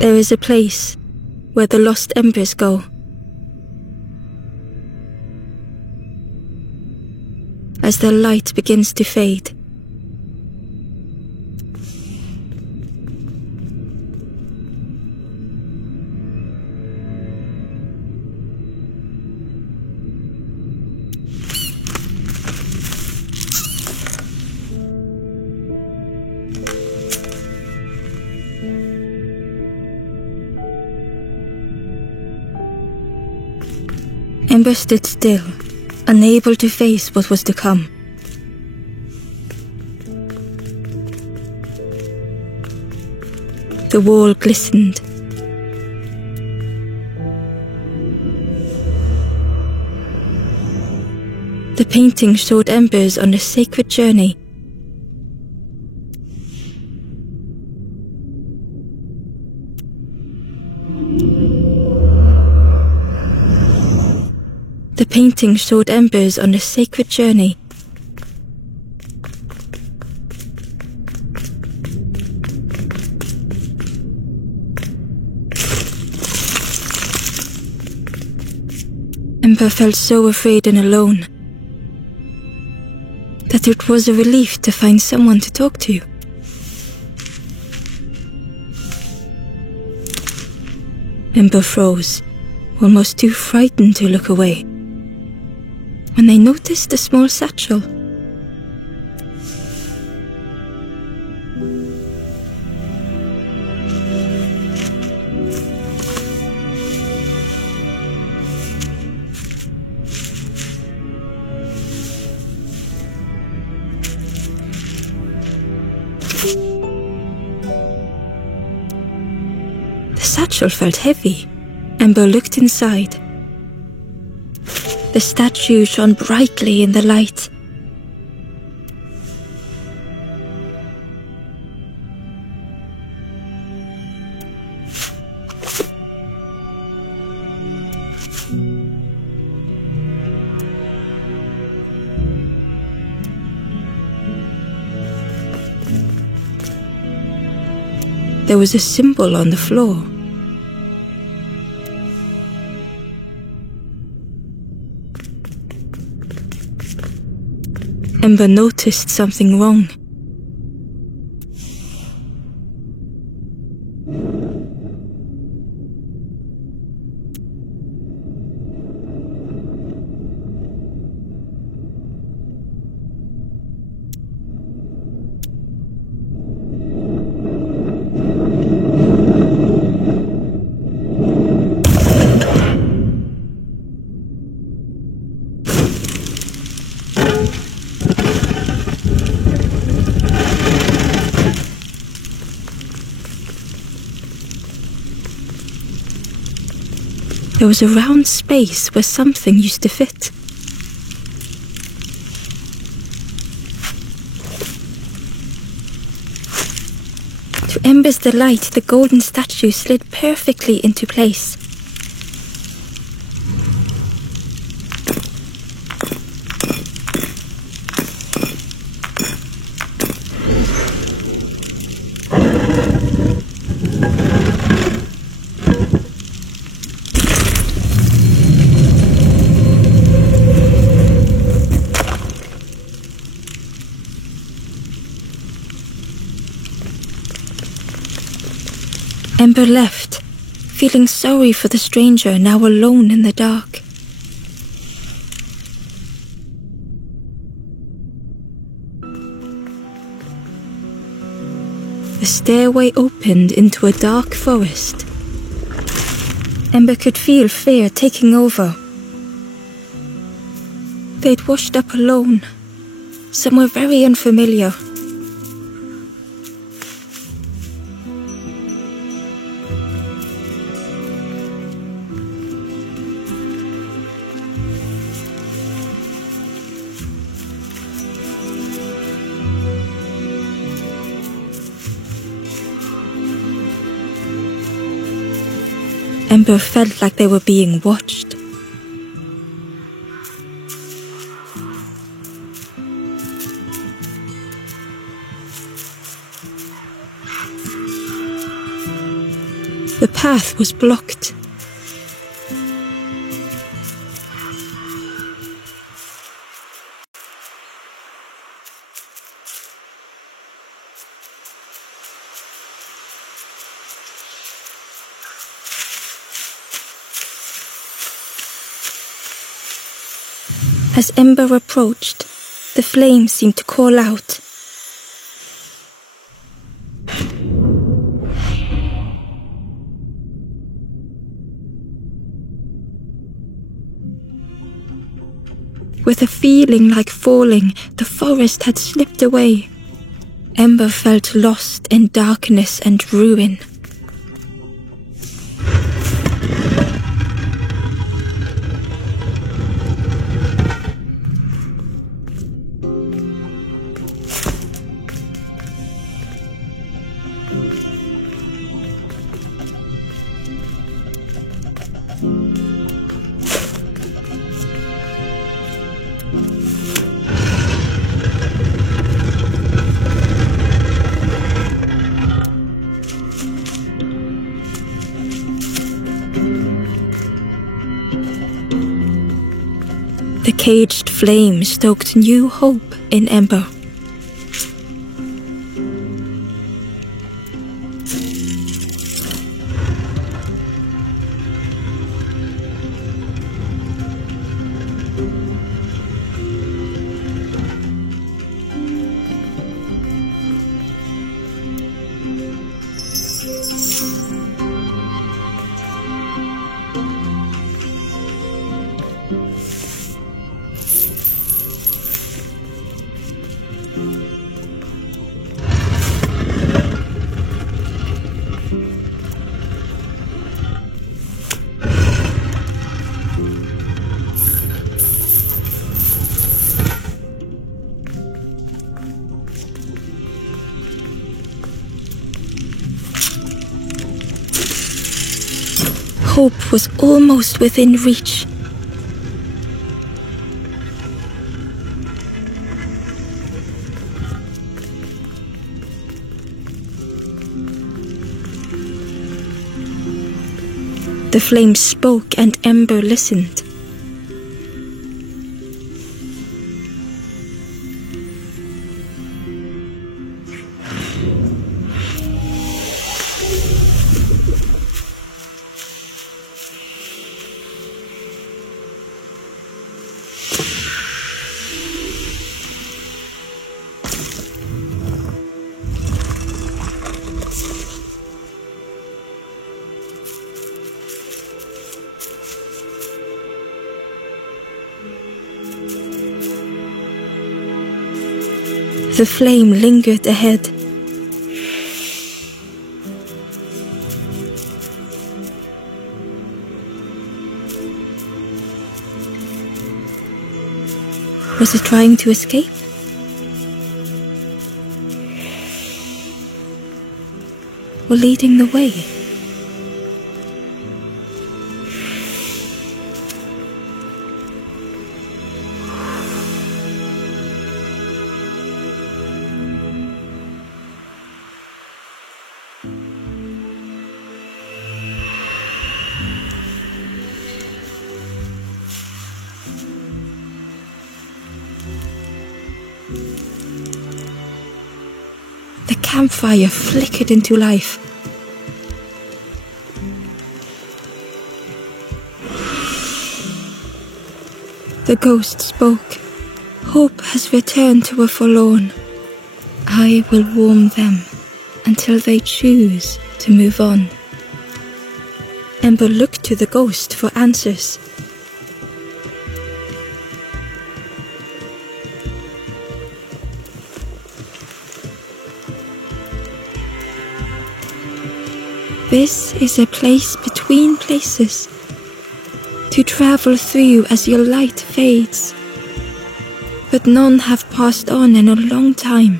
There is a place where the lost embers go. As their light begins to fade, Ember stood still, unable to face what was to come. The wall glistened. The painting showed embers on a sacred journey. The painting showed embers on a sacred journey. Ember felt so afraid and alone that it was a relief to find someone to talk to. Ember froze, almost too frightened to look away, when they noticed a small satchel. The satchel felt heavy. Ember looked inside. The statue shone brightly in the light. There was a symbol on the floor. Ember noticed something wrong. There was a round space where something used to fit. To Ember's delight, the golden statue slid perfectly into place. Ember left, feeling sorry for the stranger now alone in the dark. The stairway opened into a dark forest. Ember could feel fear taking over. They'd washed up alone, somewhere very unfamiliar. Ember felt like they were being watched. The path was blocked. As Ember approached, the flames seemed to call out. With a feeling like falling, the forest had slipped away. Ember felt lost in darkness and ruin. The caged flame stoked new hope in Ember. Hope was almost within reach. The flame spoke and Ember listened. The flame lingered ahead. Was it trying to escape? Or leading the way? The campfire flickered into life. The ghost spoke. Hope has returned to a forlorn. I will warm them until they choose to move on. Ember looked to the ghost for answers. This is a place between places, to travel through as your light fades. But none have passed on in a long time.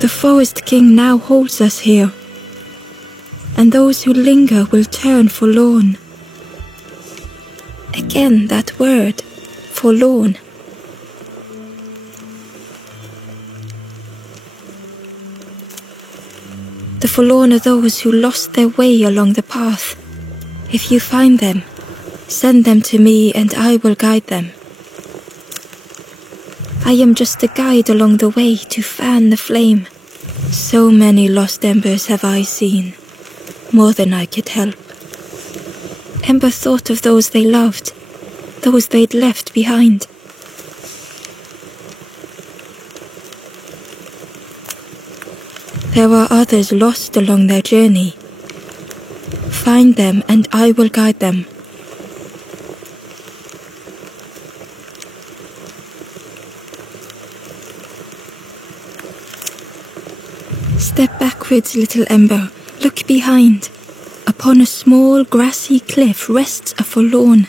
The Forest King now holds us here, and those who linger will turn forlorn. Again that word, forlorn. The forlorn are those who lost their way along the path. If you find them, send them to me and I will guide them. I am just a guide along the way to fan the flame. So many lost embers have I seen, more than I could help. Ember thought of those they loved, those they'd left behind. There are others lost along their journey. Find them and I will guide them. Step backwards, little Ember. Look behind. Upon a small grassy cliff rests a forlorn.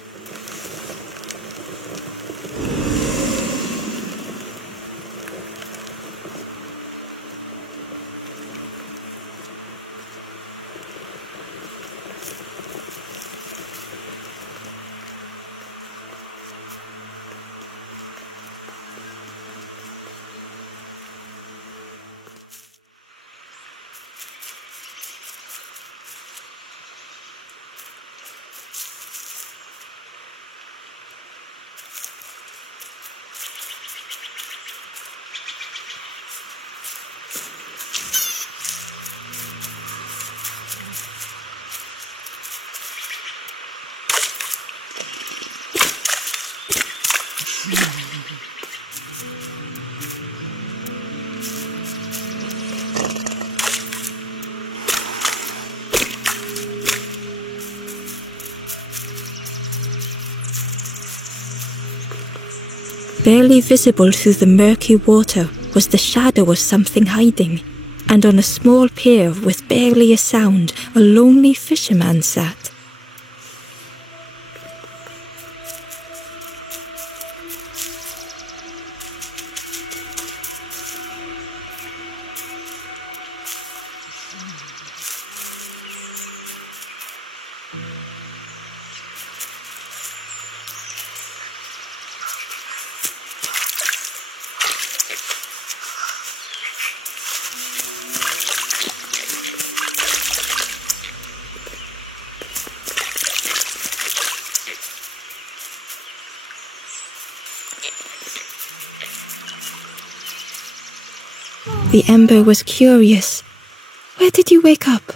Barely visible through the murky water was the shadow of something hiding, and on a small pier with barely a sound, a lonely fisherman sat. The Ember was curious. Where did you wake up?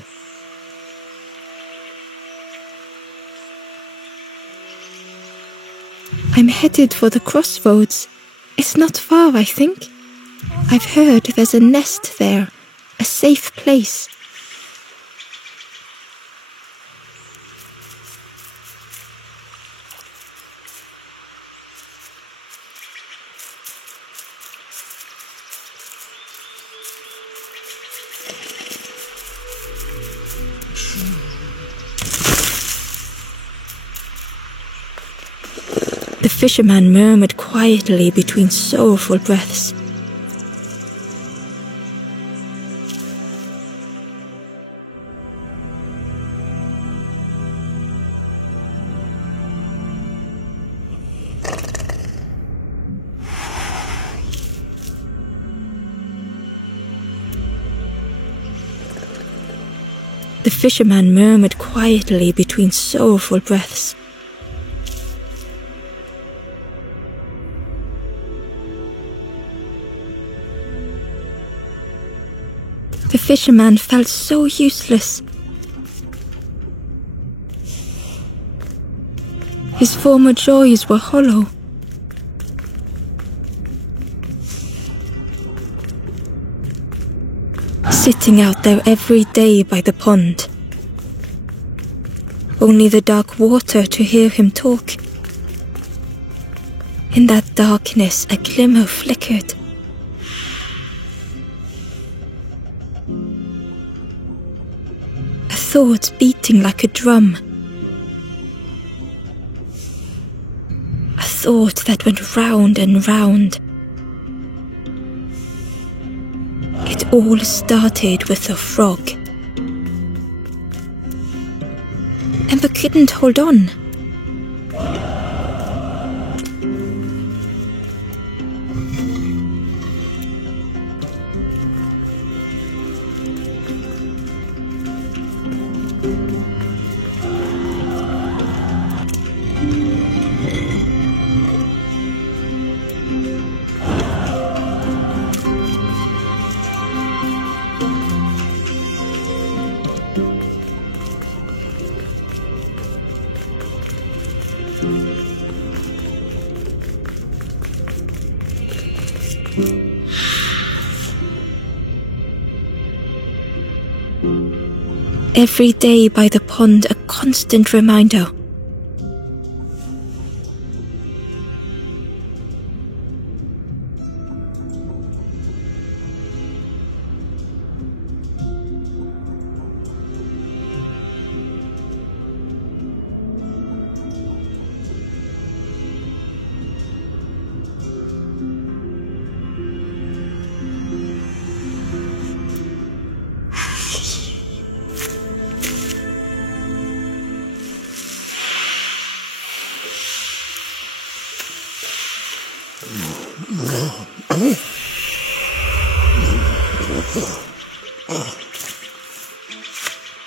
I'm headed for the crossroads. It's not far, I think. I've heard there's a nest there, a safe place. The fisherman murmured quietly between sorrowful breaths. The fisherman murmured quietly between sorrowful breaths. The fisherman felt so useless. His former joys were hollow. sitting out there every day by the pond. Only the dark water to hear him talk. In that darkness, a glimmer flickered. A thought beating like a drum. A thought that went round and round. It all started with a frog. Ember couldn't hold on. Every day by the pond, a constant reminder.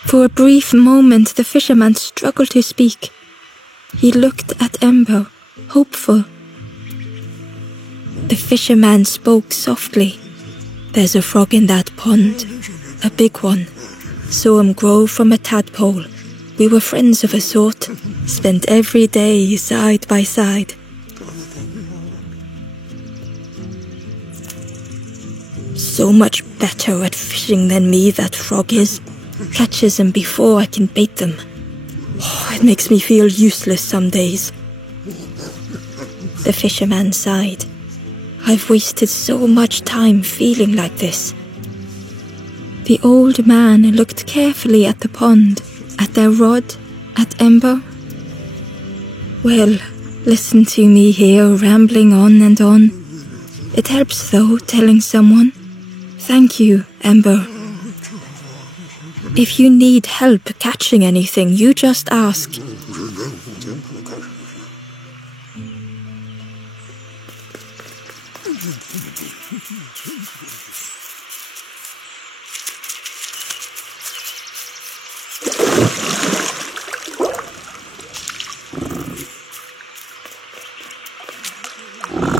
For a brief moment, the fisherman struggled to speak. He looked at Ember, hopeful. The fisherman spoke softly. "There's a frog in that pond, a big one. Saw him grow from a tadpole. We were friends of a sort, spent every day side by side. So much better at fishing than me, that frog is. Catches them before I can bait them. Oh, it makes me feel useless some days." The fisherman sighed. "I've wasted so much time feeling like this." The old man looked carefully at the pond, at their rod, at Ember. "Well, listen to me here, rambling on and on. It helps, though, telling someone. Thank you, Ember. If you need help catching anything, you just ask."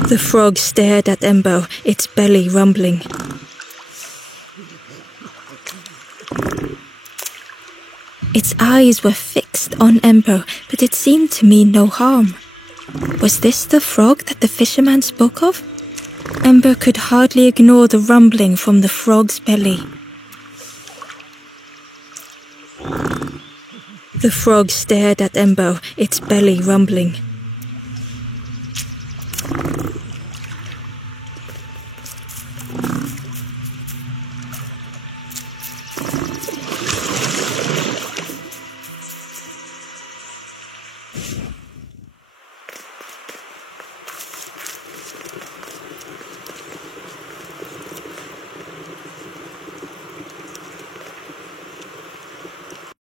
The frog stared at Ember, its belly rumbling. Its eyes were fixed on Ember, but it seemed to mean no harm. Was this the frog that the fisherman spoke of? Ember could hardly ignore the rumbling from the frog's belly. The frog stared at Ember, its belly rumbling.